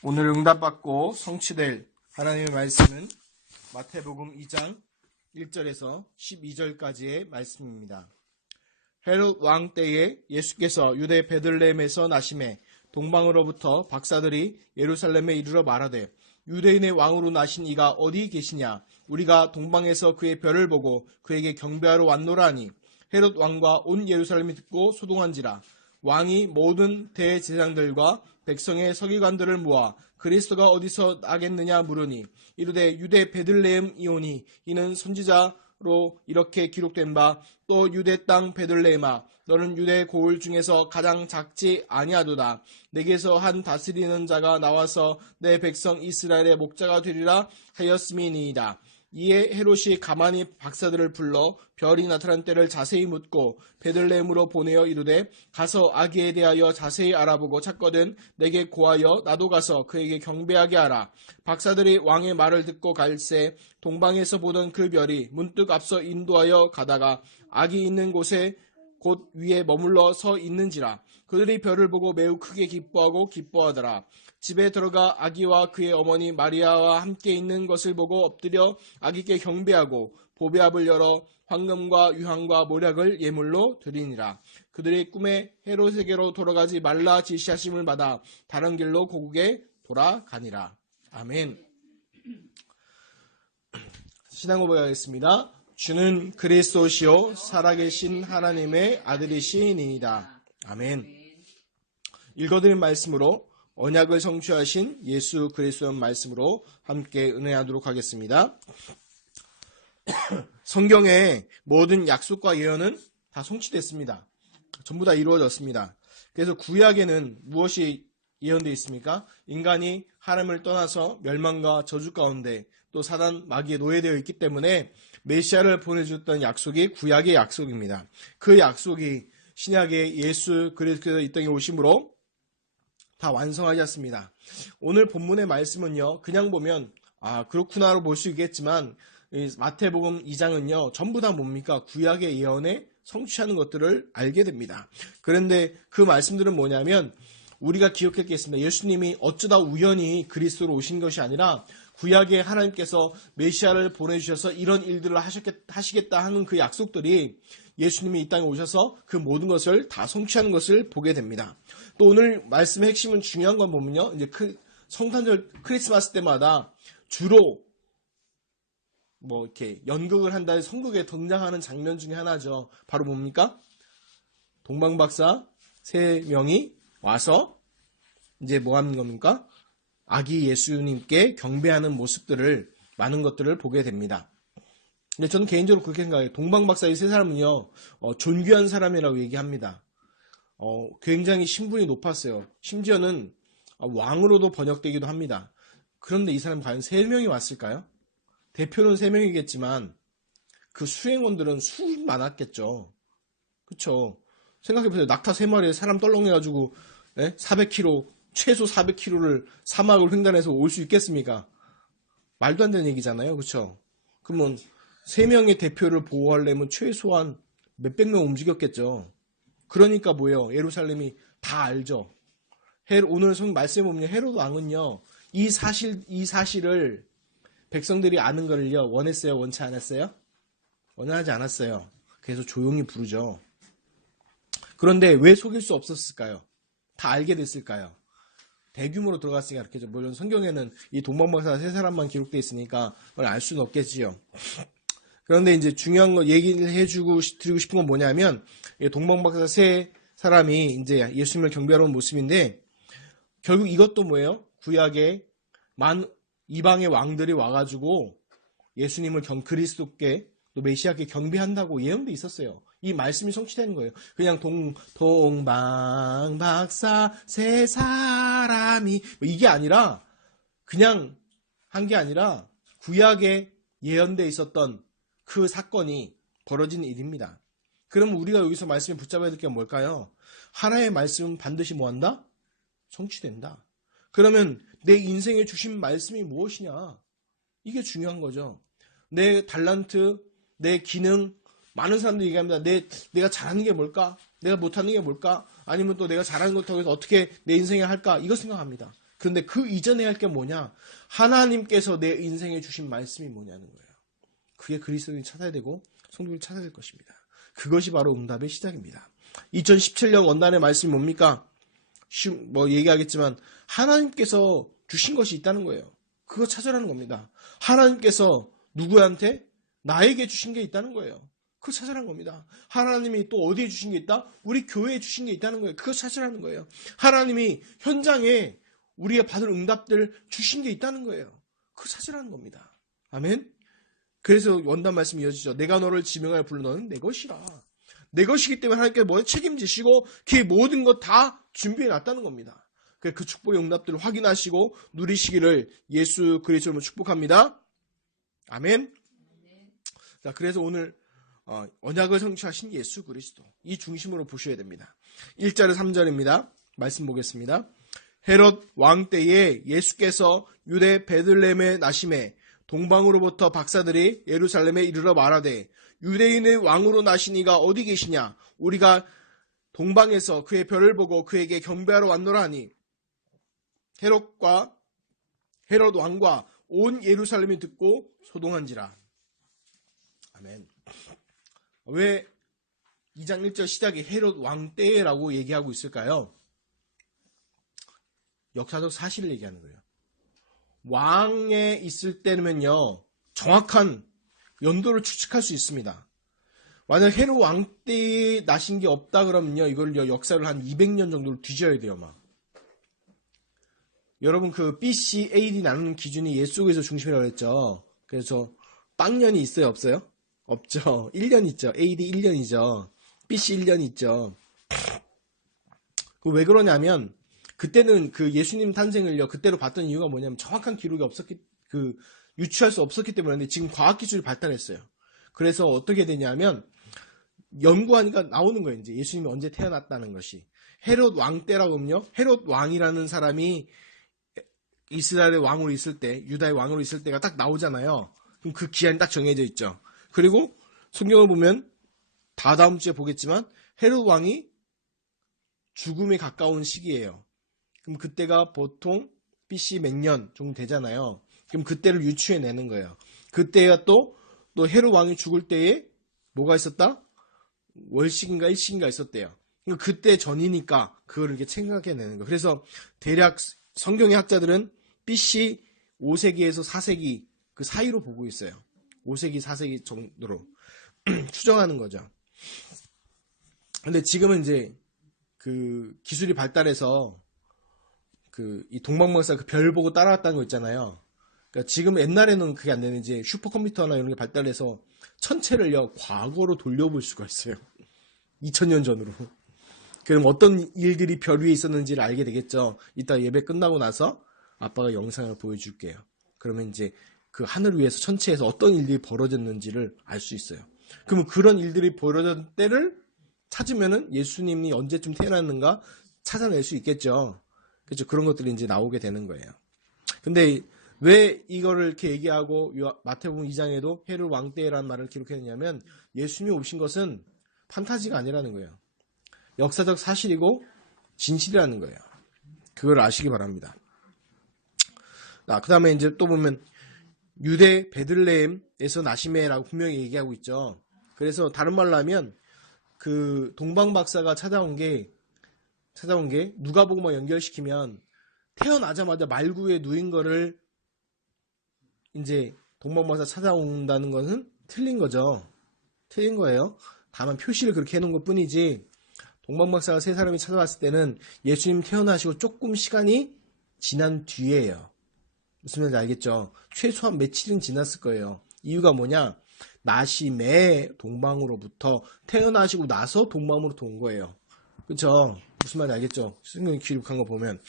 오늘 응답받고 성취될 하나님의 말씀은 마태복음 2장 1절에서 12절까지의 말씀입니다. 헤롯 왕 때에 예수께서 유대 베들레헴에서 나심에 동방으로부터 박사들이 예루살렘에 이르러 말하되 유대인의 왕으로 나신 이가 어디 계시냐? 우리가 동방에서 그의 별을 보고 그에게 경배하러 왔노라 하니 헤롯 왕과 온 예루살렘이 듣고 소동한지라. 왕이 모든 대제사장들과 백성의 서기관들을 모아 그리스도가 어디서 나겠느냐 물으니 이르되 유대 베들레헴이오니 이는 선지자로 이렇게 기록된 바 또 유대 땅 베들레헴아 너는 유대 고을 중에서 가장 작지 아니하도다. 내게서 한 다스리는 자가 나와서 내 백성 이스라엘의 목자가 되리라 하였음이니이다. 이에 헤롯이 가만히 박사들을 불러 별이 나타난 때를 자세히 묻고 베들레헴으로 보내어 이르되 가서 아기에 대하여 자세히 알아보고 찾거든 내게 고하여 나도 가서 그에게 경배하게 하라. 박사들이 왕의 말을 듣고 갈새 동방에서 보던 그 별이 문득 앞서 인도하여 가다가 아기 있는 곳에 곧 위에 머물러 서 있는지라. 그들이 별을 보고 매우 크게 기뻐하고 기뻐하더라. 집에 들어가 아기와 그의 어머니 마리아와 함께 있는 것을 보고 엎드려 아기께 경배하고 보배압을 열어 황금과 유황과 모략을 예물로 드리니라. 그들이 꿈에 헤롯에게로 돌아가지 말라 지시하심을 받아 다른 길로 고국에 돌아가니라. 아멘. 신앙 고백하겠습니다. 주는 그리스도시요 살아계신 하나님의 아들이시니이다. 아멘. 읽어드린 말씀으로 언약을 성취하신 예수 그리스도의 말씀으로 함께 은혜하도록 하겠습니다. 성경의 모든 약속과 예언은 다 성취됐습니다. 전부 다 이루어졌습니다. 그래서 구약에는 무엇이 예언되어 있습니까? 인간이 하나님을 떠나서 멸망과 저주 가운데 또 사단 마귀에 노예되어 있기 때문에 메시아를 보내줬던 약속이 구약의 약속입니다. 그 약속이 신약의 예수 그리스도께서 이 땅에 오심으로 다 완성하지 않습니다. 오늘 본문의 말씀은요, 그냥 보면 그렇구나로 볼 수 있겠지만 마태복음 2장은요 전부 다 뭡니까? 구약의 예언에 성취하는 것들을 알게 됩니다. 그런데 그 말씀들은 뭐냐면 우리가 기억했겠습니다. 예수님이 어쩌다 우연히 그리스도로 오신 것이 아니라 구약에 하나님께서 메시아를 보내주셔서 이런 일들을 하시겠다 하는 그 약속들이 예수님이 이 땅에 오셔서 그 모든 것을 다 성취하는 것을 보게 됩니다. 또 오늘 말씀의 핵심은 중요한 건 보면요. 이제 성탄절 크리스마스 때마다 주로 이렇게 연극을 한다 성극에 등장하는 장면 중에 하나죠. 바로 뭡니까? 동방박사 3명이 와서 이제 뭐 하는 겁니까? 아기 예수님께 경배하는 모습들을 많은 것들을 보게 됩니다. 근데 저는 개인적으로 그렇게 생각해요. 동방박사 이 3사람은요 존귀한 사람이라고 얘기합니다. 굉장히 신분이 높았어요. 심지어는 왕으로도 번역되기도 합니다. 그런데 이 사람 과연 3명이 왔을까요? 대표는 3명이겠지만 그 수행원들은 수십 많았겠죠. 그렇죠? 생각해보세요. 낙타 3마리에 사람 떨렁해가지고 400km 최소 400km를 사막을 횡단해서 올 수 있겠습니까? 말도 안 되는 얘기잖아요. 그렇죠? 그러면 3명의 대표를 보호하려면 최소한 몇백 명 움직였겠죠. 그러니까 뭐예요? 예루살렘이 다 알죠. 오늘 성 말씀에 보면 헤롯 왕은요. 이 사실을 백성들이 아는 거를요. 원했어요? 원치 않았어요? 원하지 않았어요. 그래서 조용히 부르죠. 그런데 왜 속일 수 없었을까요? 다 알게 됐을까요? 대규모로 들어갔으니까 그렇겠죠. 물론 성경에는 이 동방박사 3사람만 기록되어 있으니까 그걸 알 수는 없겠지요. 그런데 이제 중요한 거 얘기를 드리고 싶은 건 뭐냐면 동방박사 3사람이 이제 예수님을 경배하러 온 모습인데 결국 이것도 뭐예요? 구약에 이방의 왕들이 와가지고 예수님을 그리스도께 또 메시아께 경배한다고 예언돼 있었어요. 이 말씀이 성취되는 거예요. 그냥 동방박사 3사람이 이게 아니라 그냥 한 게 아니라 구약에 예언돼 있었던 그 사건이 벌어진 일입니다. 그럼 우리가 여기서 말씀에 붙잡아야 될 게 뭘까요? 하나의 말씀은 반드시 뭐한다? 성취된다. 그러면 내 인생에 주신 말씀이 무엇이냐? 이게 중요한 거죠. 내 달란트, 내 기능, 많은 사람들이 얘기합니다. 내가 잘하는 게 뭘까? 내가 못하는 게 뭘까? 아니면 또 내가 잘하는 것하고 해서 어떻게 내 인생에 할까? 이거 생각합니다. 그런데 그 이전에 할 게 뭐냐? 하나님께서 내 인생에 주신 말씀이 뭐냐는 거예요. 그게 그리스도인이 찾아야 되고 성도들이 찾아야 될 것입니다. 그것이 바로 응답의 시작입니다. 2017년 원단의 말씀이 뭡니까? 얘기하겠지만 하나님께서 주신 것이 있다는 거예요. 그거 찾으라는 겁니다. 하나님께서 누구한테? 나에게 주신 게 있다는 거예요. 그거 찾으라는 겁니다. 하나님이 또 어디에 주신 게 있다? 우리 교회에 주신 게 있다는 거예요. 그거 찾으라는 거예요. 하나님이 현장에 우리가 받을 응답들 주신 게 있다는 거예요. 그거 찾으라는 겁니다. 아멘? 그래서 원단 말씀이 이어지죠. 내가 너를 지명하여 부르 너는 내 것이라. 내 것이기 때문에 하나님께서 뭐 책임지시고 그 모든 것 다 준비해 놨다는 겁니다. 그 축복의 응답들을 확인하시고 누리시기를 예수 그리스도로 축복합니다. 아멘. 자, 그래서 오늘 언약을 성취하신 예수 그리스도 이 중심으로 보셔야 됩니다. 1절 3절입니다. 말씀 보겠습니다. 헤롯 왕 때에 예수께서 유대 베들레헴에 나심에 동방으로부터 박사들이 예루살렘에 이르러 말하되 유대인의 왕으로 나신 이가 어디 계시냐? 우리가 동방에서 그의 별을 보고 그에게 경배하러 왔노라 하니 헤롯 왕과 온 예루살렘이 듣고 소동한지라. 아멘. 왜 2장 1절 시작에 헤롯 왕 때라고 얘기하고 있을까요? 역사적 사실을 얘기하는 거예요. 왕에 있을 때면요 정확한 연도를 추측할 수 있습니다. 만약 헤롯 왕 때에 나신 게 없다 그러면요 이걸 역사를 한 200년 정도를 뒤져야 돼요. 막 여러분 그 BC, AD 나누는 기준이 예수 그리스도 중심이라고 했죠. 그래서 빵년이 있어요 없어요? 없죠. 1년 있죠. AD 1년이죠. BC 1년 있죠. 왜 그러냐면 그때는 그 예수님 탄생을요 그때로 봤던 이유가 뭐냐면 정확한 기록이 유추할 수 없었기 때문에. 지금 과학기술이 발달했어요. 그래서 어떻게 되냐면 연구하니까 나오는 거예요. 이제 예수님이 언제 태어났다는 것이. 헤롯 왕 때라고 하면요 헤롯 왕이라는 사람이 이스라엘의 왕으로 있을 때, 유다의 왕으로 있을 때가 딱 나오잖아요. 그럼 그 기한이 딱 정해져 있죠. 그리고 성경을 보면 다음 주에 보겠지만 헤롯 왕이 죽음에 가까운 시기예요. 그럼 그때가 보통 BC 몇 년 정도 되잖아요. 그럼 그때를 유추해내는 거예요. 그때가 또 헤롯 왕이 죽을 때에 뭐가 있었다? 월식인가 일식인가 있었대요. 그때 전이니까 그걸 이렇게 생각해내는 거예요. 그래서 대략 성경의 학자들은 BC 5세기에서 4세기 그 사이로 보고 있어요. 5세기, 4세기 정도로 추정하는 거죠. 근데 지금은 이제 그 기술이 발달해서 이 동방박사 그 별 보고 따라왔다는 거 있잖아요. 그러니까 지금 옛날에는 그게 안 되는 이제 슈퍼컴퓨터나 이런 게 발달해서 천체를요 과거로 돌려볼 수가 있어요. 2000년 전으로. 그럼 어떤 일들이 별 위에 있었는지를 알게 되겠죠. 이따 예배 끝나고 나서 아빠가 영상을 보여줄게요. 그러면 이제 그 하늘 위에서 천체에서 어떤 일들이 벌어졌는지를 알 수 있어요. 그러면 그런 일들이 벌어졌던 때를 찾으면은 예수님이 언제쯤 태어났는가 찾아낼 수 있겠죠. 그렇죠. 그런 것들이 이제 나오게 되는 거예요. 근데 왜 이거를 이렇게 얘기하고 마태복음 2장에도 헤롯 왕 때라는 말을 기록했냐면 예수님이 오신 것은 판타지가 아니라는 거예요. 역사적 사실이고 진실이라는 거예요. 그걸 아시기 바랍니다. 그 다음에 이제 또 보면 유대 베들레헴에서 나시메라고 분명히 얘기하고 있죠. 그래서 다른 말로 하면 그 동방박사가 찾아온 게 누가복음과 연결시키면 태어나자마자 말구에 누인 거를 이제 동방박사 찾아온다는 것은 틀린 거죠. 틀린 거예요. 다만 표시를 그렇게 해놓은 것 뿐이지 동방박사가 세 사람이 찾아왔을 때는 예수님 태어나시고 조금 시간이 지난 뒤에요. 무슨 말인지 알겠죠? 최소한 며칠은 지났을 거예요. 이유가 뭐냐? 나시메 동방으로부터 태어나시고 나서 동방으로 온 거예요. 그렇죠? 무슨 말인지 알겠죠? 성경이 기록한 거 보면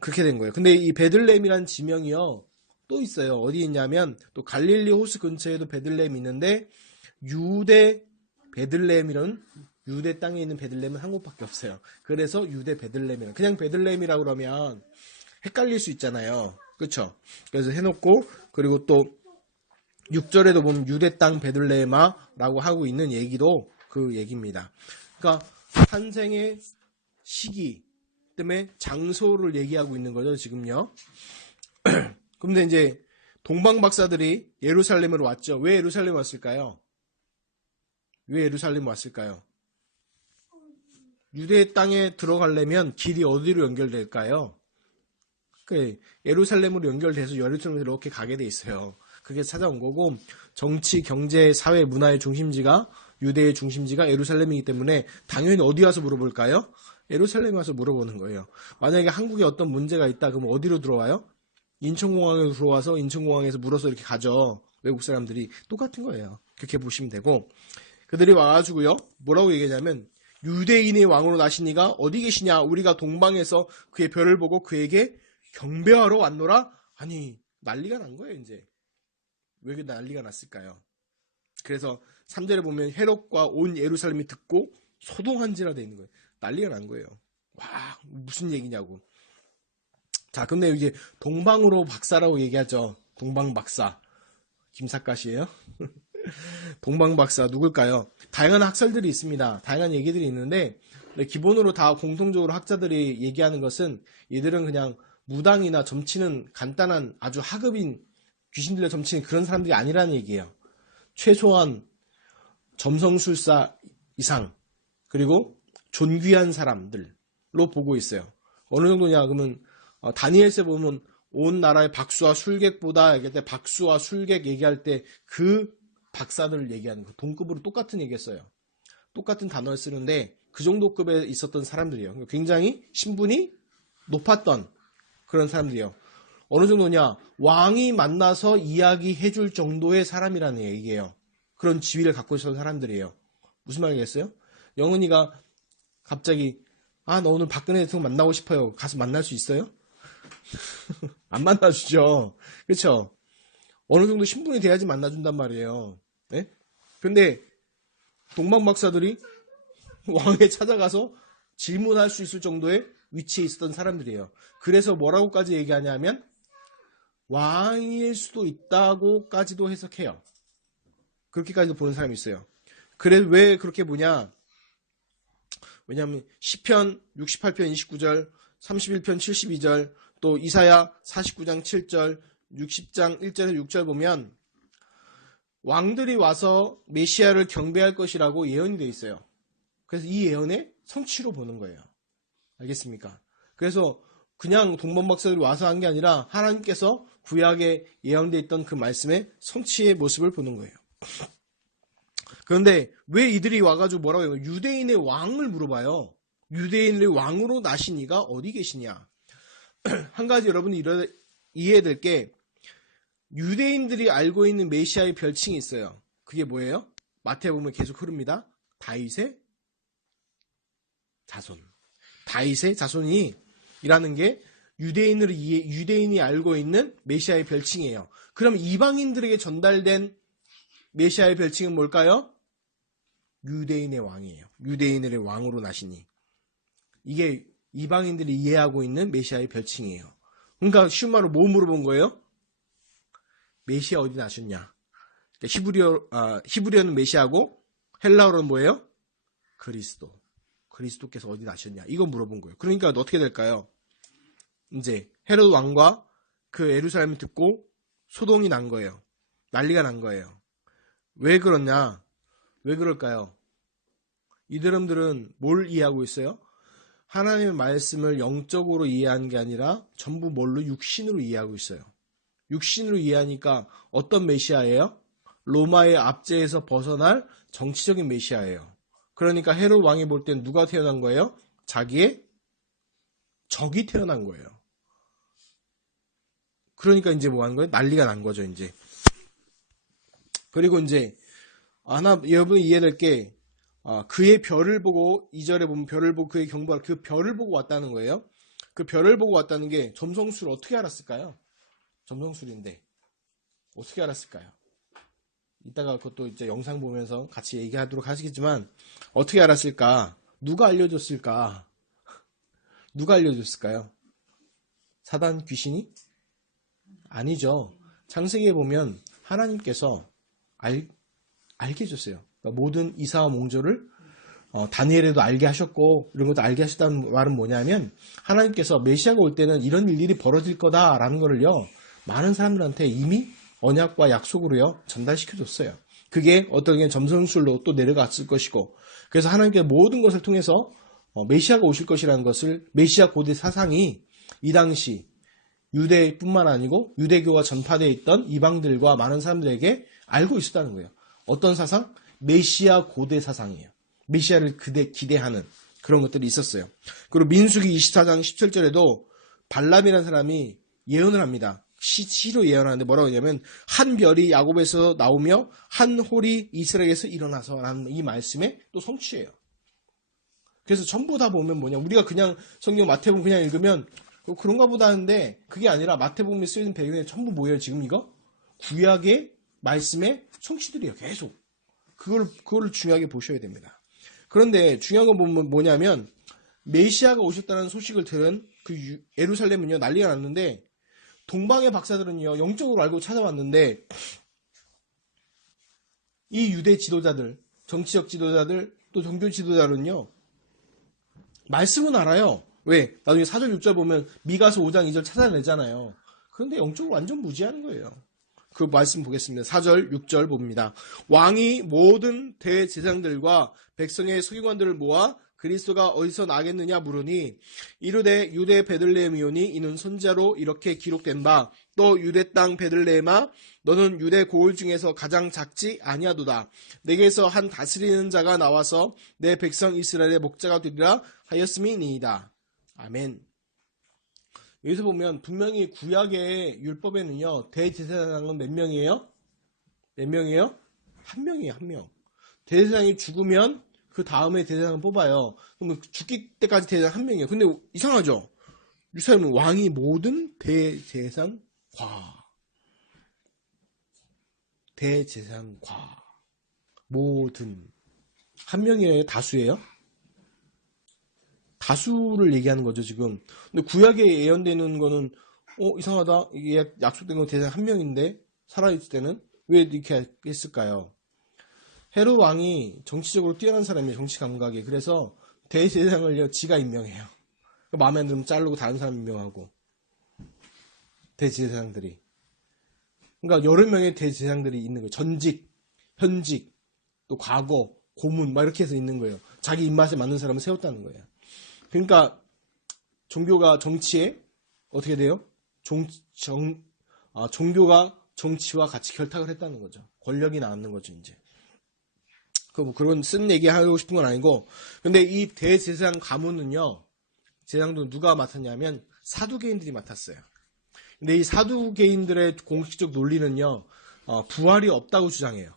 그렇게 된 거예요. 근데 이 베들레헴이라는 지명이요 또 있어요. 어디 있냐면 또 갈릴리 호수 근처에도 베들레헴이 있는데 유대 베들레헴이라는 유대 땅에 있는 베들레헴은 한 곳밖에 없어요. 그래서 유대 베들레헴이라 그냥 베들레헴이라고 그러면 헷갈릴 수 있잖아요. 그렇죠? 그래서 해놓고 그리고 또 6절에도 보면 유대 땅 베들레헴아라고 하고 있는 얘기도 그 얘기입니다. 그러니까 탄생의 시기 때문에 장소를 얘기하고 있는 거죠, 지금요. 근데 이제 동방 박사들이 예루살렘으로 왔죠. 왜 예루살렘 왔을까요? 왜 예루살렘 왔을까요? 유대 땅에 들어가려면 길이 어디로 연결될까요? 예루살렘으로 연결돼서 예루살렘으로 이렇게 가게 돼 있어요. 그게 찾아온 거고, 정치, 경제, 사회, 문화의 중심지가, 유대의 중심지가 예루살렘이기 때문에 당연히 어디 와서 물어볼까요? 예루살렘에 와서 물어보는 거예요. 만약에 한국에 어떤 문제가 있다 그러면 어디로 들어와요? 인천공항에 들어와서 인천공항에서 물어서 이렇게 가죠. 외국 사람들이. 똑같은 거예요. 그렇게 보시면 되고, 그들이 와가지고요, 뭐라고 얘기하냐면, 유대인의 왕으로 나시니가 어디 계시냐? 우리가 동방에서 그의 별을 보고 그에게 경배하러 왔노라? 아니, 난리가 난 거예요, 이제. 왜 난리가 났을까요? 그래서 3절에 보면 헤롯과 온 예루살렘이 듣고 소동한지라 돼 있는 거예요. 난리가 난 거예요. 와, 무슨 얘기냐고. 자, 근데 이제 동방으로 박사라고 얘기하죠. 동방 박사. 김삿갓이에요? 동방 박사 누굴까요? 다양한 학설들이 있습니다. 다양한 얘기들이 있는데 기본으로 다 공통적으로 학자들이 얘기하는 것은 이들은 그냥 무당이나 점치는 간단한 아주 하급인 귀신들의 점치는 그런 사람들이 아니라는 얘기예요. 최소한 점성술사 이상 그리고 존귀한 사람들로 보고 있어요. 어느 정도냐 그러면 다니엘서에 보면 온 나라의 박수와 술객보다 얘기할 때 박수와 술객 얘기할 때 그 박사들을 얘기하는 거 동급으로 똑같은 얘기했어요. 똑같은 단어를 쓰는데 그 정도 급에 있었던 사람들이에요. 굉장히 신분이 높았던 그런 사람들이에요. 어느 정도냐 왕이 만나서 이야기해 줄 정도의 사람이라는 얘기예요. 그런 지위를 갖고 있었던 사람들이에요. 무슨 말이겠어요? 영은이가 갑자기 나 오늘 박근혜 대통령 만나고 싶어요. 가서 만날 수 있어요? 안 만나주죠. 그렇죠? 어느 정도 신분이 돼야지 만나준단 말이에요. 네? 근데 동방 박사들이 왕에 찾아가서 질문할 수 있을 정도의 위치에 있었던 사람들이에요. 그래서 뭐라고까지 얘기하냐면 왕일 수도 있다고까지도 해석해요. 그렇게까지도 보는 사람이 있어요. 그래 왜 그렇게 보냐? 왜냐하면 시편 68편 29절, 31편 72절, 또 이사야 49장 7절, 60장 1절에서 6절 보면 왕들이 와서 메시아를 경배할 것이라고 예언이 되어 있어요. 그래서 이 예언의 성취로 보는 거예요. 알겠습니까? 그래서 그냥 동방박사들이 와서 한 게 아니라 하나님께서 구약에 예언되어 있던 그 말씀의 성취의 모습을 보는 거예요. 그런데 왜 이들이 와가지고 뭐라고 해요? 유대인의 왕을 물어봐요. 유대인의 왕으로 나신 이가 어디 계시냐? 한 가지 여러분이 이해해야 될 게 유대인들이 알고 있는 메시아의 별칭이 있어요. 그게 뭐예요? 마태에 보면 계속 흐릅니다. 다윗의 자손. 다윗의 자손이 이라는 게 유대인이 알고 있는 메시아의 별칭이에요. 그럼 이방인들에게 전달된 메시아의 별칭은 뭘까요? 유대인의 왕이에요. 유대인의 왕으로 나시니. 이게 이방인들이 이해하고 있는 메시아의 별칭이에요. 그러니까 쉬운 말로 뭐 물어본 거예요? 메시아 어디 나셨냐? 그러니까 히브리어는 메시아고 헬라어로는 뭐예요? 그리스도께서 어디 나셨냐? 이거 물어본 거예요. 그러니까 어떻게 될까요? 이제 헤롯 왕과 그 예루살렘을 듣고 소동이 난 거예요. 난리가 난 거예요. 왜 그러냐? 왜 그럴까요? 이들은 뭘 이해하고 있어요? 하나님의 말씀을 영적으로 이해하는 게 아니라 전부 뭘로? 육신으로 이해하고 있어요. 육신으로 이해하니까 어떤 메시아예요? 로마의 압제에서 벗어날 정치적인 메시아예요. 그러니까 헤롯 왕이 볼 땐 누가 태어난 거예요? 자기의 적이 태어난 거예요. 그러니까 이제 뭐 하는 거예요? 난리가 난 거죠, 이제. 그리고 이제 여러분이 이해될 게 그의 별을 보고 2절에 보면 별을 보고 그의 경배하러 그 별을 보고 왔다는 거예요. 그 별을 보고 왔다는 게 점성술을 어떻게 알았을까요? 점성술인데 어떻게 알았을까요? 이따가 그것도 이제 영상 보면서 같이 얘기하도록 하시겠지만 어떻게 알았을까? 누가 알려줬을까? 누가 알려줬을까요? 사단 귀신이? 아니죠. 창세기에 보면 하나님께서 알게 해줬어요. 그러니까 모든 이사와 몽조를 다니엘에도 알게 하셨고 이런 것도 알게 하셨다는 말은 뭐냐면 하나님께서 메시아가 올 때는 이런 일들이 벌어질 거다라는 거를요 많은 사람들한테 이미 언약과 약속으로요 전달시켜줬어요. 그게 어떤 게 점성술로 또 내려갔을 것이고 그래서 하나님께서 모든 것을 통해서 메시아가 오실 것이라는 것을 메시아 고대 사상이 이 당시 유대뿐만 아니고 유대교가 전파되어 있던 이방들과 많은 사람들에게 알고 있었다는 거예요. 어떤 사상? 메시아 고대 사상이에요. 메시아를 기대하는 그런 것들이 있었어요. 그리고 민수기 24장 17절에도 발람이라는 사람이 예언을 합니다. 시로 예언하는데 뭐라고 하냐면 한 별이 야곱에서 나오며 한 홀이 이스라엘에서 일어나서 라는 이 말씀의 또 성취예요. 그래서 전부 다 보면 뭐냐 우리가 그냥 성경 마태복음 그냥 읽으면 그런가 보다 하는데 그게 아니라 마태복음에 쓰여진 배경에 전부 뭐예요 지금 이거? 구약의 말씀의 성취들이에요 계속. 그거를 중요하게 보셔야 됩니다. 그런데 중요한 건 보면 뭐냐면 메시아가 오셨다는 소식을 들은 그 예루살렘은요 난리가 났는데 동방의 박사들은요 영적으로 알고 찾아왔는데 이 유대 지도자들, 정치적 지도자들 또 종교 지도자들은요 말씀은 알아요. 왜? 나중에 4절 6절 보면 미가서 5장 2절 찾아내잖아요. 그런데 영적으로 완전 무지한 거예요. 그 말씀 보겠습니다. 4절 6절 봅니다. 왕이 모든 대제사장들과 백성의 서기관들을 모아 그리스도가 어디서 나겠느냐 물으니 이르되 유대 베들레헴이오니 이는 선지자로 이렇게 기록된 바 또 유대 땅 베들레헴아 너는 유대 고을 중에서 가장 작지 아니하도다. 내게서 한 다스리는 자가 나와서 내 백성 이스라엘의 목자가 되리라 하였음이니이다. 아멘. 여기서 보면 분명히 구약의 율법에는요 대제사장은 몇 명이에요? 몇 명이에요? 한 명이에요. 한 명. 대제사장이 죽으면 그 다음에 대제사장을 뽑아요. 그럼 죽기 때까지 대제사장 한 명이에요. 근데 이상하죠? 예루살렘은 왕이 모든 대제사장과 모든 한 명이에요? 다수예요? 다수를 얘기하는 거죠 지금. 근데 구약에 예언되는 거는 이상하다. 이게 약속된 건 대상 한 명인데 살아있을 때는 왜 이렇게 했을까요? 헤롯 왕이 정치적으로 뛰어난 사람이에요. 정치 감각이. 그래서 대제사장을요 지가 임명해요. 마음에 안 들면 자르고 다른 사람 임명하고 대제사장들이. 그러니까 여러 명의 대제사장들이 있는 거예요. 전직, 현직, 또 과거, 고문 막 이렇게 해서 있는 거예요. 자기 입맛에 맞는 사람을 세웠다는 거예요. 그러니까 종교가 정치에 어떻게 돼요? 종교가 정치와 같이 결탁을 했다는 거죠. 권력이 나왔는 거죠, 이제. 그런 쓴 얘기 하고 싶은 건 아니고, 근데 이 대제사장 가문은요, 제사장도 누가 맡았냐면 사두개인들이 맡았어요. 근데 이 사두개인들의 공식적 논리는요, 부활이 없다고 주장해요.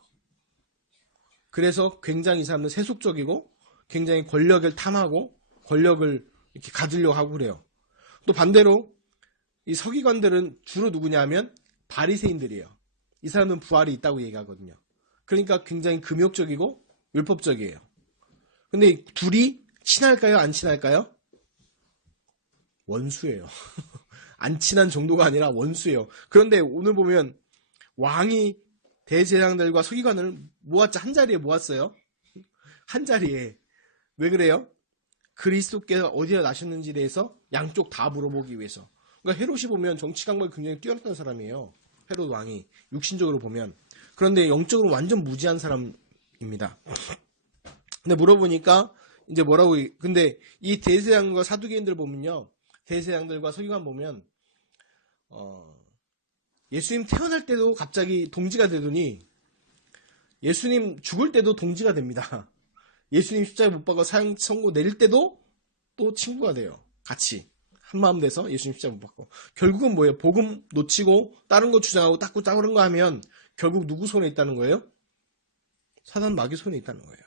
그래서 굉장히 이 사람들은 세속적이고, 굉장히 권력을 탐하고, 권력을 이렇게 가지려고 하고 그래요. 또 반대로 이 서기관들은 주로 누구냐면 바리새인들이에요. 이 사람은 부활이 있다고 얘기하거든요. 그러니까 굉장히 금욕적이고 율법적이에요. 근데 둘이 친할까요? 안 친할까요? 원수예요. 안 친한 정도가 아니라 원수예요. 그런데 오늘 보면 왕이 대제사장들과 서기관을 한 자리에 모았어요. 한 자리에. 왜 그래요? 그리스도께서 어디에 나셨는지에 대해서 양쪽 다 물어보기 위해서. 그러니까 헤롯이 보면 정치 감각이 굉장히 뛰어났던 사람이에요. 헤롯 왕이 육신적으로 보면. 그런데 영적으로 완전 무지한 사람입니다. 근데 물어보니까 이제 근데 이 대제사장과 사두개인들 보면요. 대제사장들과 서기관 보면 예수님 태어날 때도 갑자기 동지가 되더니 예수님 죽을 때도 동지가 됩니다. 예수님 십자가에 못 박아 선고 내릴 때도 또 친구가 돼요. 같이 한마음 돼서 예수님 십자가에 못 박고. 결국은 뭐예요? 복음 놓치고 다른 거 주장하고 닦고 그런 거 하면 결국 누구 손에 있다는 거예요? 사단 마귀 손에 있다는 거예요.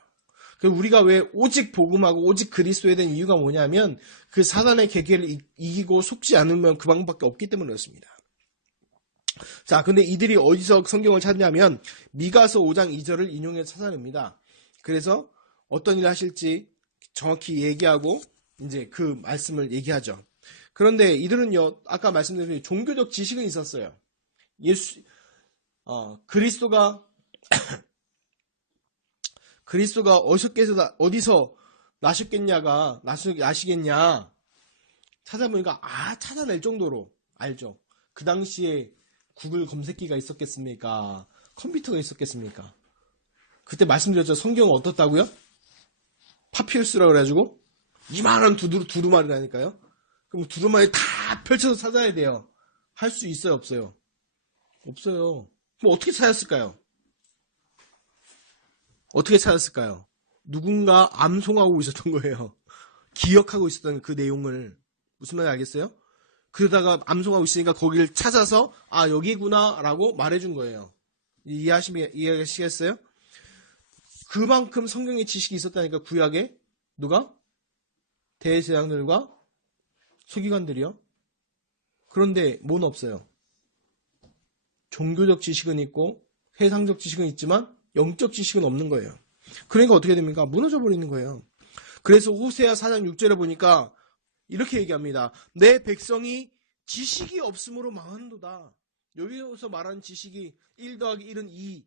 우리가 왜 오직 복음하고 오직 그리스도에 대한 이유가 뭐냐면 그 사단의 계계를 이기고 속지 않으면 그 방법밖에 없기 때문에 그렇습니다. 자, 근데 이들이 어디서 성경을 찾냐면 미가서 5장 2절을 인용해서 찾아냅니다. 그래서 어떤 일을 하실지 정확히 얘기하고 이제 그 말씀을 얘기하죠. 그런데 이들은요, 아까 말씀드린 종교적 지식은 있었어요. 그리스도가 어디서 나시겠냐 찾아보니까 찾아낼 정도로 알죠. 그 당시에 구글 검색기가 있었겠습니까? 컴퓨터가 있었겠습니까? 그때 말씀드렸죠. 성경은 어떻다고요? 파피루스라고 그래가지고 이만한 두루마리라니까요. 그럼 두루마리 다 펼쳐서 찾아야 돼요. 할 수 있어요, 없어요? 없어요. 그럼 어떻게 찾았을까요? 어떻게 찾았을까요? 누군가 암송하고 있었던 거예요. 기억하고 있었던 그 내용을. 무슨 말인지 알겠어요? 그러다가 암송하고 있으니까 거기를 찾아서 여기구나 라고 말해준 거예요. 이해하시겠어요? 그만큼 성경의 지식이 있었다니까. 구약에 누가? 대제사장들과 서기관들이요. 그런데 뭐는 없어요. 종교적 지식은 있고 세상적 지식은 있지만 영적 지식은 없는 거예요. 그러니까 어떻게 됩니까? 무너져 버리는 거예요. 그래서 호세아 4장 6절에 보니까 이렇게 얘기합니다. 내 백성이 지식이 없으므로 망한도다. 여기서 말하는 지식이 1 더하기 1은 2,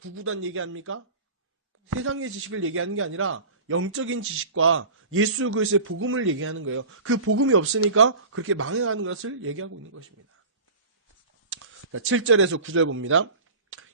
구구단 얘기합니까? 세상의 지식을 얘기하는 게 아니라 영적인 지식과 예수 그리스도의 복음을 얘기하는 거예요. 그 복음이 없으니까 그렇게 망해가는 것을 얘기하고 있는 것입니다. 자, 7절에서 9절 봅니다.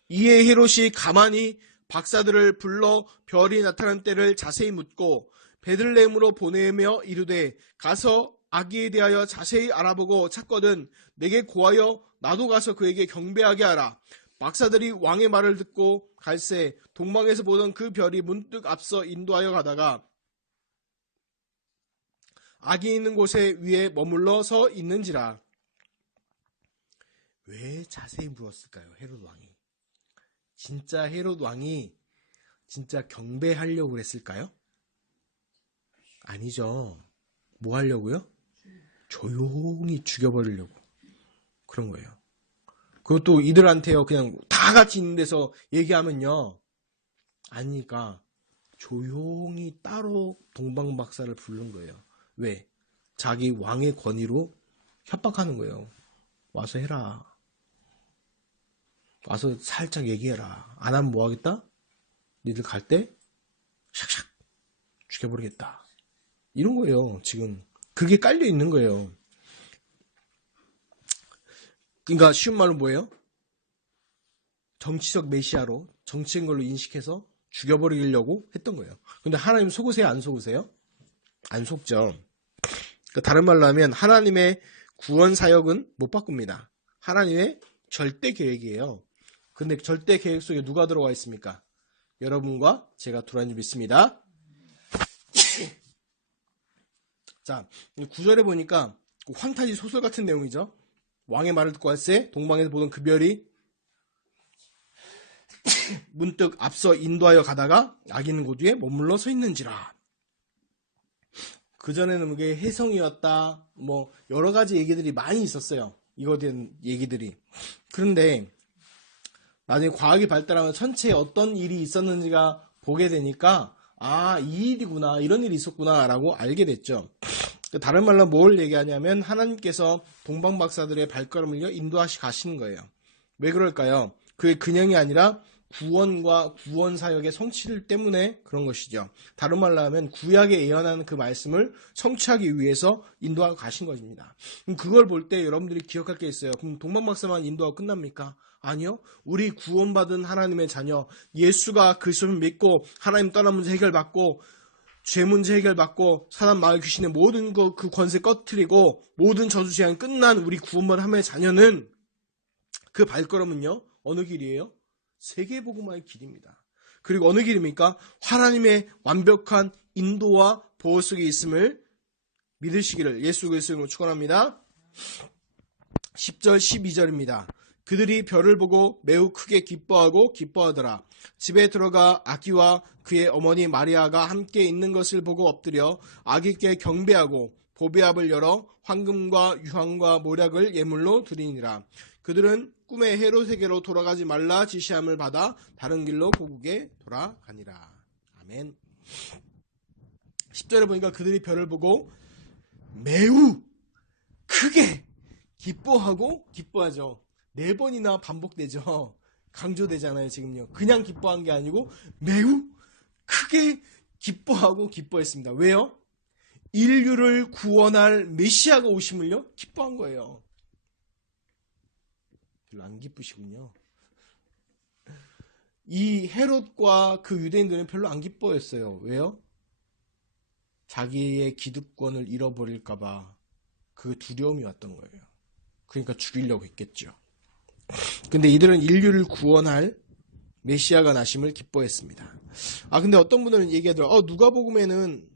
이에 헤롯이 가만히 박사들을 불러 별이 나타난 때를 자세히 묻고 베들레헴으로 보내며 이르되 가서 아기에 대하여 자세히 알아보고 찾거든 내게 고하여 나도 가서 그에게 경배하게 하라. 박사들이 왕의 말을 듣고 갈새 동방에서 보던 그 별이 문득 앞서 인도하여 가다가 아기 있는 곳에 위에 머물러 서 있는지라. 왜 자세히 물었을까요? 헤롯 왕이. 진짜 헤롯 왕이 진짜 경배하려고 그랬을까요? 아니죠. 뭐 하려고요? 조용히 죽여버리려고 그런 거예요. 그것도 이들한테요. 그냥 다 같이 있는 데서 얘기하면요. 아니니까 조용히 따로 동방박사를 부른 거예요. 왜? 자기 왕의 권위로 협박하는 거예요. 와서 해라. 와서 살짝 얘기해라. 안 하면 뭐 하겠다? 니들 갈 때 샥샥 죽여버리겠다. 이런 거예요. 지금 그게 깔려 있는 거예요. 그러니까 쉬운 말로 뭐예요? 정치적 메시아로 정치인 걸로 인식해서 죽여버리려고 했던 거예요. 근데 하나님 속으세요? 안 속으세요? 안 속죠. 그러니까 다른 말로 하면 하나님의 구원 사역은 못 바꿉니다. 하나님의 절대 계획이에요. 근데 절대 계획 속에 누가 들어와 있습니까? 여러분과 제가 들어간 줄 믿습니다. 자, 9절에 보니까 환타지 소설 같은 내용이죠. 왕의 말을 듣고 할새 동방에서 보던 그 별이 문득 앞서 인도하여 가다가 아기 있는 곳 위에 머물러 서 있는지라. 그전에는 그게 혜성이었다, 뭐 여러 가지 얘기들이 많이 있었어요. 이거에 대한 얘기들이. 그런데 나중에 과학이 발달하면 천체에 어떤 일이 있었는지가 보게 되니까 이 일이구나, 이런 일이 있었구나 라고 알게 됐죠. 다른 말로 뭘 얘기하냐면 하나님께서 동방박사들의 발걸음을 인도하시 가시는 거예요. 왜 그럴까요? 그게 그냥이 아니라 구원과 구원 사역의 성취를 때문에 그런 것이죠. 다른 말로 하면 구약에 예언하는 그 말씀을 성취하기 위해서 인도하고 가신 것입니다. 그걸 볼 때 여러분들이 기억할 게 있어요. 그럼 동방박사만 인도하고 끝납니까? 아니요. 우리 구원받은 하나님의 자녀 예수가 그리스도를 믿고 하나님 떠난 문제 해결받고 죄 문제 해결받고 사단 마귀 귀신의 모든 그 권세 꺼트리고 모든 저주 재앙이 끝난 우리 구원받은 하나님의 자녀는 그 발걸음은요. 어느 길이에요? 세계복음화의 길입니다. 그리고 어느 길입니까? 하나님의 완벽한 인도와 보호 속에 있음을 믿으시기를 예수 그리스도로 축원합니다. 10절 12절입니다. 그들이 별을 보고 매우 크게 기뻐하고 기뻐하더라. 집에 들어가 아기와 그의 어머니 마리아가 함께 있는 것을 보고 엎드려 아기께 경배하고 보배압을 열어 황금과 유황과 모략을 예물로 드리니라. 그들은 꿈에 헤롯에게로 돌아가지 말라 지시함을 받아 다른 길로 고국에 돌아가니라. 아멘. 10절에 보니까 그들이 별을 보고 매우 크게 기뻐하고 기뻐하죠. 4번이나 반복되죠. 강조되잖아요. 지금요. 그냥 기뻐한 게 아니고 매우 크게 기뻐하고 기뻐했습니다. 왜요? 인류를 구원할 메시아가 오심을요? 기뻐한 거예요. 별로 안 기쁘시군요. 이 헤롯과 그 유대인들은 별로 안 기뻐했어요. 왜요? 자기의 기득권을 잃어버릴까봐 그 두려움이 왔던 거예요. 그러니까 죽이려고 했겠죠. 근데 이들은 인류를 구원할 메시아가 나심을 기뻐했습니다. 근데 어떤 분들은 얘기하더라고요. 누가복음에는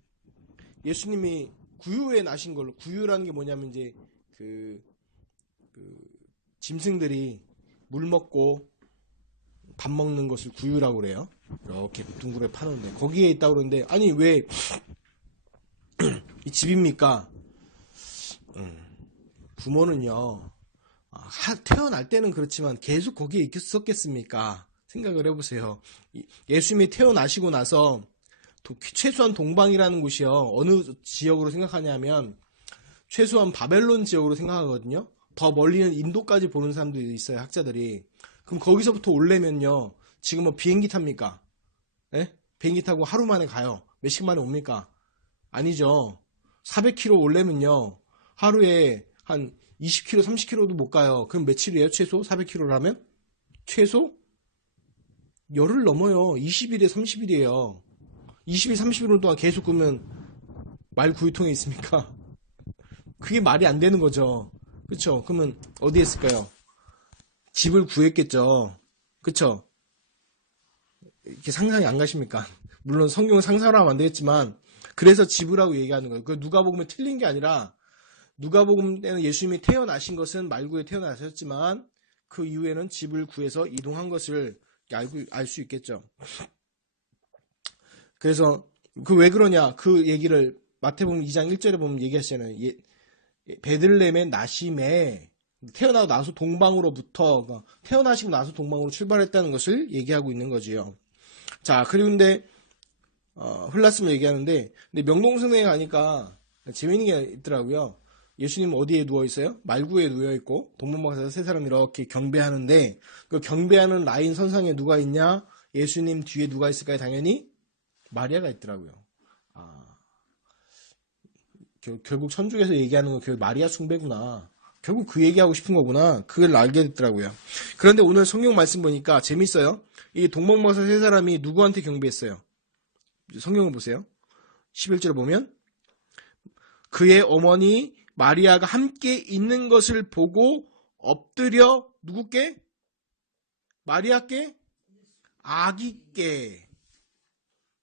예수님이 구유에 나신 걸로, 구유라는 게 뭐냐면 이제 그 짐승들이 물 먹고 밥 먹는 것을 구유라고 그래요. 이렇게 둥그레 파는데 거기에 있다고 그러는데, 아니 왜 이 집입니까? 부모는요, 태어날 때는 그렇지만 계속 거기에 있었겠습니까? 생각을 해보세요. 예수님이 태어나시고 나서 최소한 동방이라는 곳이요, 어느 지역으로 생각하냐면 최소한 바벨론 지역으로 생각하거든요. 더 멀리는 인도까지 보는 사람들이 있어요, 학자들이. 그럼 거기서부터 오려면요, 지금 뭐 비행기 탑니까? 예? 비행기 타고 하루 만에 가요? 몇 시간 만에 옵니까? 아니죠. 400km 오려면요, 하루에 한 20km, 30km도 못 가요. 그럼 며칠이에요, 최소? 400km라면? 최소? 열흘 넘어요. 20일에 30일이에요. 20일, 30일 동안 계속 그러면 말 구유통에 있습니까? 그게 말이 안 되는 거죠. 그쵸? 그러면 어디에 있을까요? 집을 구했겠죠. 그쵸? 이렇게 상상이 안 가십니까? 물론 성경은 상상을 하면 안 되겠지만, 그래서 집이라고 얘기하는 거예요. 그 누가복음에 틀린 게 아니라, 누가복음 때는 예수님이 태어나신 것은 말구에 태어나셨지만 그 이후에는 집을 구해서 이동한 것을 알 수 있겠죠. 그래서 그 왜 그러냐, 그 얘기를 마태복음 2장 1절에 보면 얘기하시잖아요. 베들레헴의 나심에 태어나고 나서 동방으로부터, 그러니까 태어나시고 나서 동방으로 출발했다는 것을 얘기하고 있는 거지요. 자, 그런데 흘랐음을 얘기하는데, 근데 명동성당에 가니까 재미있는 게 있더라고요. 예수님 어디에 누워있어요? 말구에 누워있고 동방박사 세 사람이 이렇게 경배하는데, 그 경배하는 라인 선상에 누가 있냐? 예수님 뒤에 누가 있을까요? 당연히 마리아가 있더라고요. 결국 천주교에서 얘기하는 건 결국 마리아 숭배구나. 결국 그 얘기하고 싶은 거구나. 그걸 알게 됐더라고요. 그런데 오늘 성경 말씀 보니까 재밌어요. 이 동방박사 세 사람이 누구한테 경배했어요? 성경을 보세요. 11절을 보면 그의 어머니 마리아가 함께 있는 것을 보고 엎드려 누구께? 마리아께? 아기께.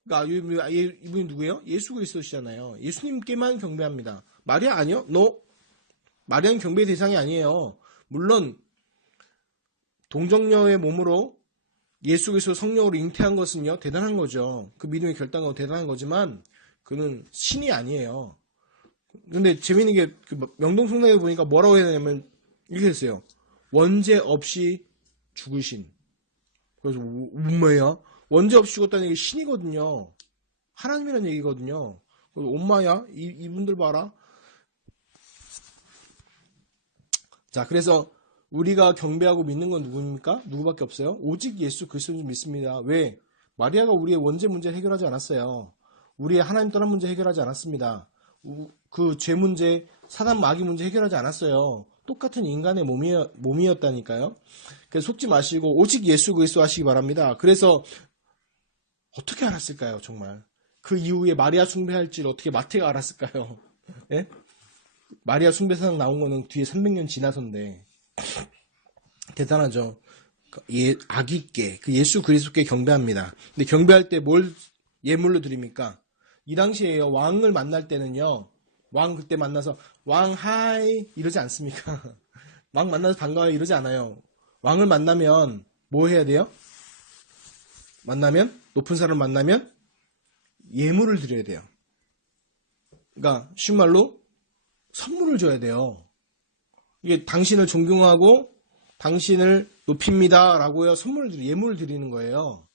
그러니까 이분이 누구예요? 예수 그리스도시잖아요. 예수님께만 경배합니다. 마리아 아니요? 마리아는 경배의 대상이 아니에요. 물론 동정녀의 몸으로 예수 그리스도 성령으로 잉태한 것은요, 대단한 거죠. 그 믿음의 결단하고 대단한 거지만 그는 신이 아니에요. 근데 재미있는 게 그 명동성당에 보니까 뭐라고 해야 되냐면 이렇게 했어요. 원죄 없이 죽으신. 그래서 엄마야? 원죄 없이 죽었다는 얘기 신이거든요. 하나님이라는 얘기거든요. 엄마야? 이분들 봐라. 자, 그래서 우리가 경배하고 믿는 건 누구입니까? 누구밖에 없어요? 오직 예수 그리스도를 믿습니다. 왜? 마리아가 우리의 원죄 문제를 해결하지 않았어요. 우리의 하나님 떠난 문제 해결하지 않았습니다. 그 죄 문제, 사단 마귀 문제 해결하지 않았어요. 똑같은 인간의 몸이었다니까요. 그래서 속지 마시고 오직 예수 그리스도 하시기 바랍니다. 그래서 어떻게 알았을까요, 정말? 그 이후에 마리아 숭배할지를 어떻게 마태가 알았을까요? 예? 마리아 숭배사상 나온 거는 뒤에 300년 지나서인데 대단하죠. 아기께, 그 예수 그리스도께 경배합니다. 근데 경배할 때 뭘 예물로 드립니까? 이 당시에 왕을 만날 때는요, 왕 그때 만나서 왕 하이 이러지 않습니까? 왕 만나서 반가워요 이러지 않아요. 왕을 만나면 뭐 해야 돼요? 높은 사람 만나면 예물을 드려야 돼요. 그러니까 쉬운 말로 선물을 줘야 돼요. 이게 당신을 존경하고 당신을 높입니다 라고요, 예물을 드리는 거예요.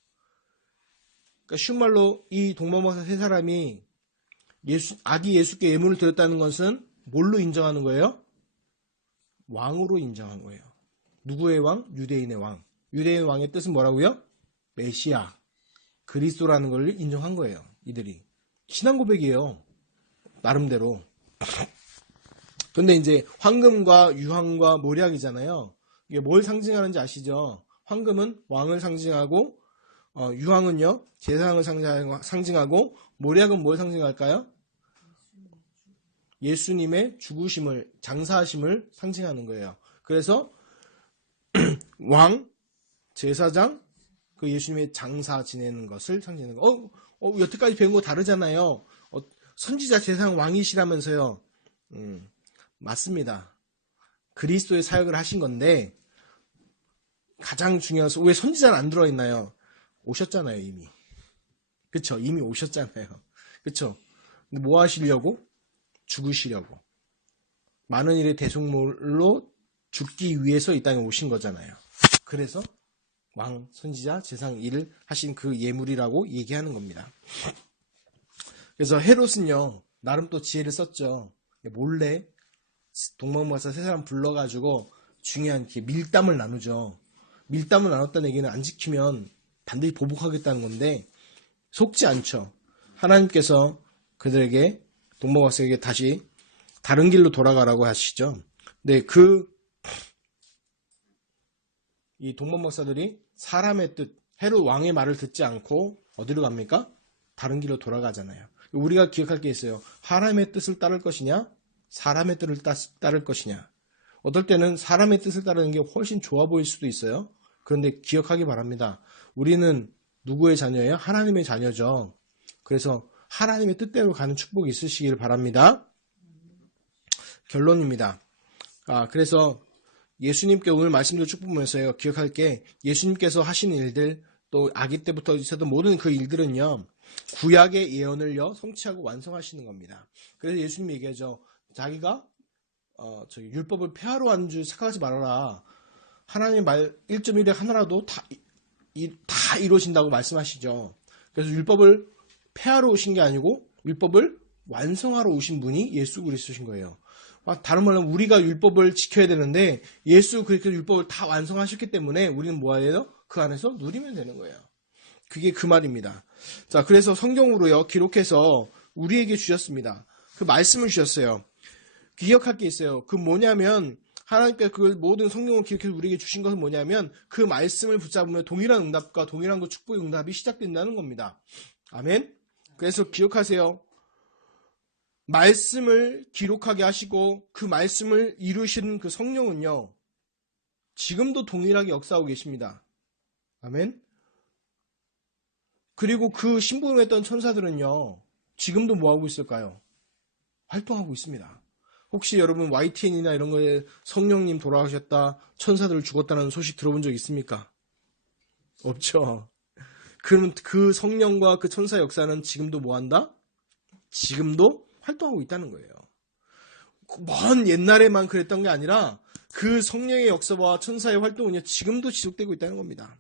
그러니까 쉬운 말로 이 동방박사 세 사람이 아기 예수께 예물을 드렸다는 것은 뭘로 인정하는 거예요? 왕으로 인정한 거예요. 누구의 왕? 유대인의 왕. 유대인 왕의 뜻은 뭐라고요? 메시아, 그리스도라는 걸 인정한 거예요. 이들이. 신앙 고백이에요. 나름대로. 근데 이제 황금과 유황과 모략이잖아요. 이게 뭘 상징하는지 아시죠? 황금은 왕을 상징하고, 유황은요, 제사장을 상징하고, 모략은 뭘 상징할까요? 예수님의 죽으심을, 장사하심을 상징하는 거예요. 그래서 왕, 제사장, 그 예수님의 장사 지내는 것을 상징하는 거. 여태까지 배운 거 다르잖아요. 선지자, 제사장, 왕이시라면서요. 맞습니다. 그리스도의 사역을 하신 건데 가장 중요한 왜 선지자는 안 들어있나요? 오셨잖아요, 이미. 그쵸? 이미 오셨잖아요. 그쵸? 근데 뭐 하시려고? 죽으시려고. 많은 일의 대속물로 죽기 위해서 이 땅에 오신 거잖아요. 그래서 왕, 선지자, 제사장 일을 하신 그 예물이라고 얘기하는 겁니다. 그래서 헤롯은요, 나름 또 지혜를 썼죠. 몰래 동방박사 세 사람 불러가지고 중요한 밀담을 나누죠. 밀담을 나눴다는 얘기는 안 지키면 반드시 보복하겠다는 건데 속지 않죠. 하나님께서 그들에게 동방박사에게 다시 다른 길로 돌아가라고 하시죠. 근데 이 동방박사들이 사람의 뜻, 헤롯 왕의 말을 듣지 않고 어디로 갑니까? 다른 길로 돌아가잖아요. 우리가 기억할 게 있어요. 하나님의 뜻을 따를 것이냐? 사람의 뜻을 따를 것이냐? 어떨 때는 사람의 뜻을 따르는 게 훨씬 좋아 보일 수도 있어요. 그런데 기억하기 바랍니다. 우리는 누구의 자녀예요? 하나님의 자녀죠. 그래서 하나님의 뜻대로 가는 축복이 있으시길 바랍니다. 결론입니다. 그래서 예수님께 오늘 말씀도 쭉 보면서요. 기억할 게 예수님께서 하신 일들 또 아기 때부터 있었던 모든 그 일들은요. 구약의 예언을요. 성취하고 완성하시는 겁니다. 그래서 예수님 얘기하죠. 자기가 율법을 폐하러 한 줄 착각하지 말아라. 하나님의 말 1.1에 하나라도 다 이루어진다고 말씀하시죠. 그래서 율법을 폐하러 오신 게 아니고 율법을 완성하러 오신 분이 예수 그리스도신 거예요. 다른 말로 우리가 율법을 지켜야 되는데 예수 그리스도 율법을 다 완성하셨기 때문에 우리는 뭐 해요? 그 안에서 누리면 되는 거예요. 그게 그 말입니다. 자, 그래서 성경으로요 기록해서 우리에게 주셨습니다. 그 말씀을 주셨어요. 기억할 게 있어요. 그 뭐냐면 하나님께서 그 모든 성경을 기억해서 우리에게 주신 것은 뭐냐면 그 말씀을 붙잡으면 동일한 응답과 동일한 그 축복의 응답이 시작된다는 겁니다. 아멘. 그래서 기억하세요. 말씀을 기록하게 하시고 그 말씀을 이루신 그 성령은요. 지금도 동일하게 역사하고 계십니다. 아멘. 그리고 그 심부름했던 천사들은요. 지금도 뭐하고 있을까요? 활동하고 있습니다. 혹시 여러분 YTN이나 이런 거에 성령님 돌아가셨다, 천사들 죽었다는 소식 들어본 적 있습니까? 없죠. 그럼 그 성령과 그 천사 역사는 지금도 뭐한다? 지금도 활동하고 있다는 거예요. 먼 옛날에만 그랬던 게 아니라 그 성령의 역사와 천사의 활동은요, 지금도 지속되고 있다는 겁니다.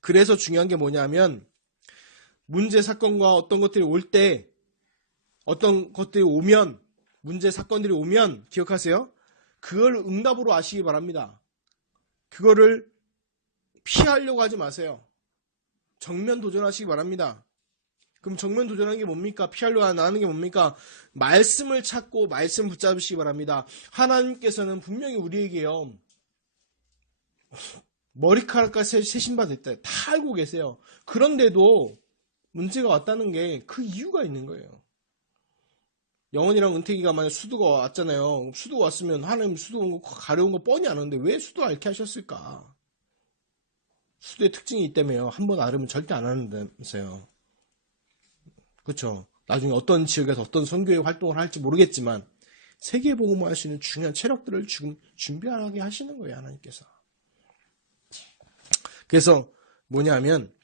그래서 중요한 게 뭐냐면 문제 사건과 어떤 것들이 올 때, 어떤 것들이 오면, 문제 사건들이 오면 기억하세요. 그걸 응답으로 아시기 바랍니다. 그거를 피하려고 하지 마세요. 정면 도전하시기 바랍니다. 그럼 정면 도전하는 게 뭡니까? 피하려고 하는 게 뭡니까? 말씀을 찾고 말씀 붙잡으시기 바랍니다. 하나님께서는 분명히 우리에게요. 머리카락까지 세신받을 때 다 알고 계세요. 그런데도 문제가 왔다는 게 그 이유가 있는 거예요. 영원이랑 은택이가 만약 수두가 왔잖아요. 수두가 왔으면 하나님 수두 온 거 가려운 거 뻔히 아는데 왜 수두 앓게 하셨을까? 수두의 특징이 있다며요. 한 번 앓으면 절대 안 하는다면서요. 그렇죠. 나중에 어떤 지역에서 어떤 선교의 활동을 할지 모르겠지만 세계복음을 할 수 있는 중요한 체력들을 지금 준비하게 하시는 거예요. 하나님께서. 그래서 뭐냐면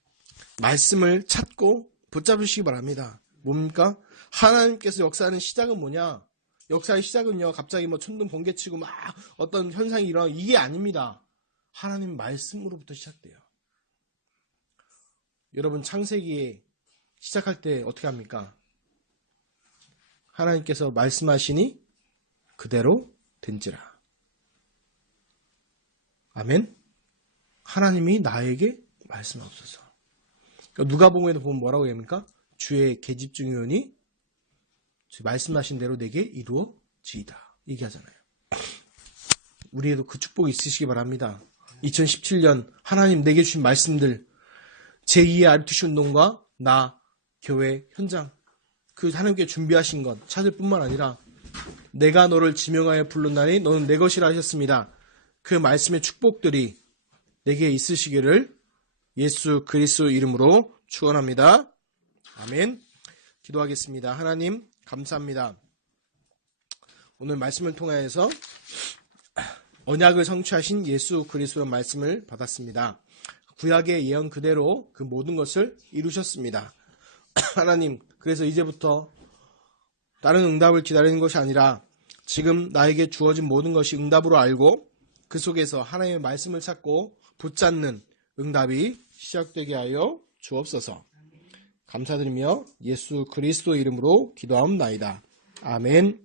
말씀을 찾고 붙잡으시기 바랍니다. 뭡니까? 하나님께서 역사하는 시작은 뭐냐? 역사의 시작은요. 갑자기 뭐 천둥 번개치고 막 어떤 현상이 일어나고 이게 아닙니다. 하나님 말씀으로부터 시작돼요. 여러분 창세기에 시작할 때 어떻게 합니까? 하나님께서 말씀하시니 그대로 된지라. 아멘? 하나님이 나에게 말씀하옵소서. 누가복음에도 보면 뭐라고 합니까? 주의 계집중이오니 말씀하신 대로 내게 이루어지이다. 얘기하잖아요. 우리에도 그 축복이 있으시기 바랍니다. 2017년 하나님 내게 주신 말씀들, 제2의 RTC 운동과 나 교회 현장, 그 하나님께 준비하신 것 찾을 뿐만 아니라 내가 너를 지명하여 불렀나니 너는 내 것이라 하셨습니다. 그 말씀의 축복들이 내게 있으시기를 예수 그리스도 이름으로 축원합니다. 아멘. 기도하겠습니다. 하나님 감사합니다. 오늘 말씀을 통하여서 언약을 성취하신 예수 그리스도의 말씀을 받았습니다. 구약의 예언 그대로 그 모든 것을 이루셨습니다. 하나님, 그래서 이제부터 다른 응답을 기다리는 것이 아니라 지금 나에게 주어진 모든 것이 응답으로 알고 그 속에서 하나님의 말씀을 찾고 붙잡는 응답이 시작되게 하여 주옵소서. 감사드리며 예수 그리스도 이름으로 기도하옵나이다. 아멘.